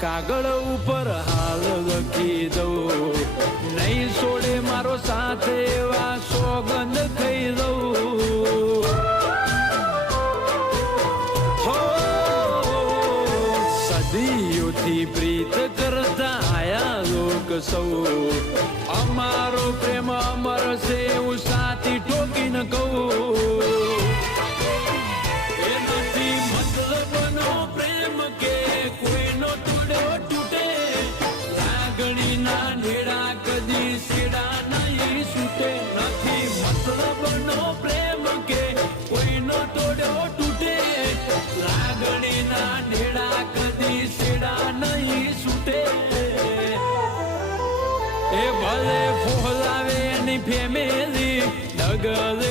કાગળ ઉપર હાલ લખી દઉં, નહીં છોડે મારો સાથ એવા સોગંદ થઈ દઉં. સદીઓથી પ્રીત કરતા આયા લોક સૌ, અમારો પ્રેમ અમર છે એવું સાથી ઠોકીને કહું. એ નથી મતલબનો પ્રેમ કે કોઈનો તોડ્યો તૂટે, લાગણીના ઢેડા કદી સેડા નહીં છૂટે. નથી મતલબનો પ્રેમ કે કોઈનો તોડ્યો તૂટે, લાગણીના ઢેડા કદી સેડા નહીં છૂટે. એ ભલે ફોલાવે એની ફેમેલી, ડગલે